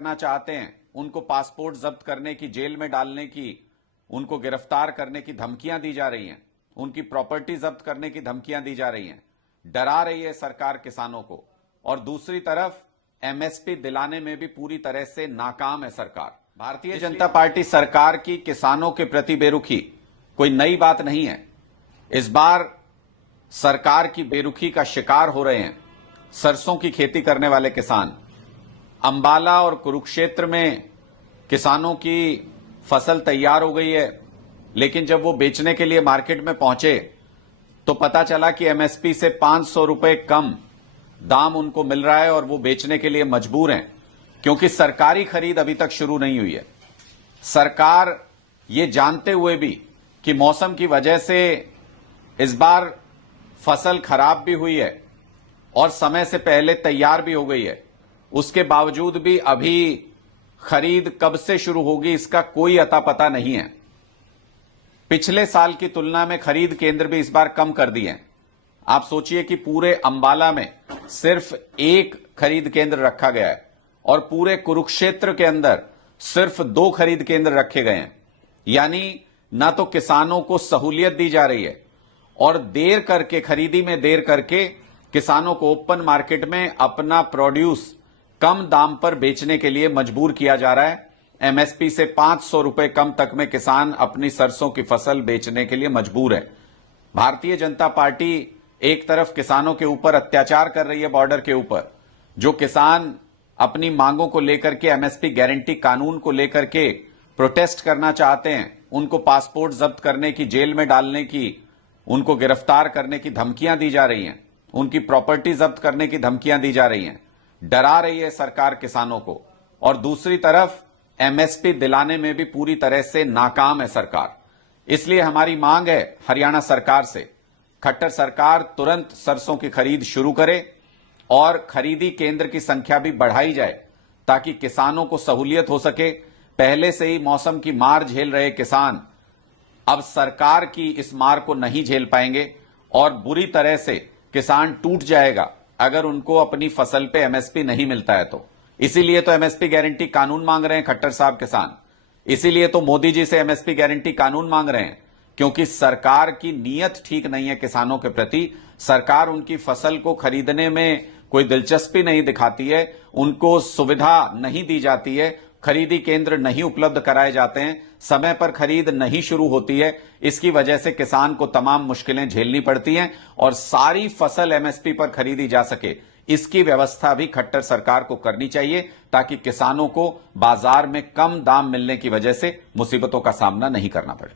करना चाहते हैं उनको पासपोर्ट जब्त करने की, जेल में डालने की, उनको गिरफ्तार करने की धमकियां दी जा रही हैं, उनकी प्रॉपर्टी जब्त करने की धमकियां दी जा रही हैं, डरा रही है सरकार किसानों को। और दूसरी तरफ एमएसपी दिलाने में भी पूरी तरह से नाकाम है सरकार। भारतीय जनता पार्टी सरकार की किसानों के प्रति बेरुखी कोई नई बात नहीं है। इस बार सरकार की बेरुखी का शिकार हो रहे हैं सरसों की खेती करने वाले किसान। अंबाला और कुरुक्षेत्र में किसानों की फसल तैयार हो गई है, लेकिन जब वो बेचने के लिए मार्केट में पहुंचे तो पता चला कि एमएसपी से 500 रुपए कम दाम उनको मिल रहा है और वो बेचने के लिए मजबूर हैं, क्योंकि सरकारी खरीद अभी तक शुरू नहीं हुई है। सरकार ये जानते हुए भी कि मौसम की वजह से इस बार फसल खराब भी हुई है और समय से पहले तैयार भी हो गई है, उसके बावजूद भी अभी खरीद कब से शुरू होगी इसका कोई अता पता नहीं है। पिछले साल की तुलना में खरीद केंद्र भी इस बार कम कर दिए हैं। आप सोचिए कि पूरे अंबाला में सिर्फ एक खरीद केंद्र रखा गया है और पूरे कुरुक्षेत्र के अंदर सिर्फ 2 खरीद केंद्र रखे गए हैं। यानी ना तो किसानों को सहूलियत दी जा रही है और देर करके, खरीदी में देर करके किसानों को ओपन मार्केट में अपना प्रोड्यूस कम दाम पर बेचने के लिए मजबूर किया जा रहा है। एमएसपी से 500 रुपए कम तक में किसान अपनी सरसों की फसल बेचने के लिए मजबूर है। भारतीय जनता पार्टी एक तरफ किसानों के ऊपर अत्याचार कर रही है बॉर्डर के ऊपर। जो किसान अपनी मांगों को लेकर के, एमएसपी गारंटी कानून को लेकर के प्रोटेस्ट करना चाहते हैं, उनको पासपोर्ट जब्त करने की, जेल में डालने की, उनको गिरफ्तार करने की धमकियां दी जा रही हैं, उनकी प्रॉपर्टी जब्त करने की धमकियां दी जा रही हैं, डरा रही है सरकार किसानों को। और दूसरी तरफ एमएसपी दिलाने में भी पूरी तरह से नाकाम है सरकार। इसलिए हमारी मांग है हरियाणा सरकार से, खट्टर सरकार तुरंत सरसों की खरीद शुरू करे और खरीदी केंद्र की संख्या भी बढ़ाई जाए ताकि किसानों को सहूलियत हो सके। पहले से ही मौसम की मार झेल रहे किसान अब सरकार की इस मार को नहीं झेल पाएंगे और बुरी तरह से किसान टूट जाएगा अगर उनको अपनी फसल पे एमएसपी नहीं मिलता है तो। इसीलिए तो एमएसपी गारंटी कानून मांग रहे हैं खट्टर साहब किसान। इसीलिए तो मोदी जी से एमएसपी गारंटी कानून मांग रहे हैं, क्योंकि सरकार की नीयत ठीक नहीं है किसानों के प्रति। सरकार उनकी फसल को खरीदने में कोई दिलचस्पी नहीं दिखाती है, उनको सुविधा नहीं दी जाती है, खरीदी केंद्र नहीं उपलब्ध कराए जाते हैं, समय पर खरीद नहीं शुरू होती है। इसकी वजह से किसान को तमाम मुश्किलें झेलनी पड़ती हैं और सारी फसल एमएसपी पर खरीदी जा सके, इसकी व्यवस्था भी खट्टर सरकार को करनी चाहिए ताकि किसानों को बाजार में कम दाम मिलने की वजह से मुसीबतों का सामना नहीं करना पड़े।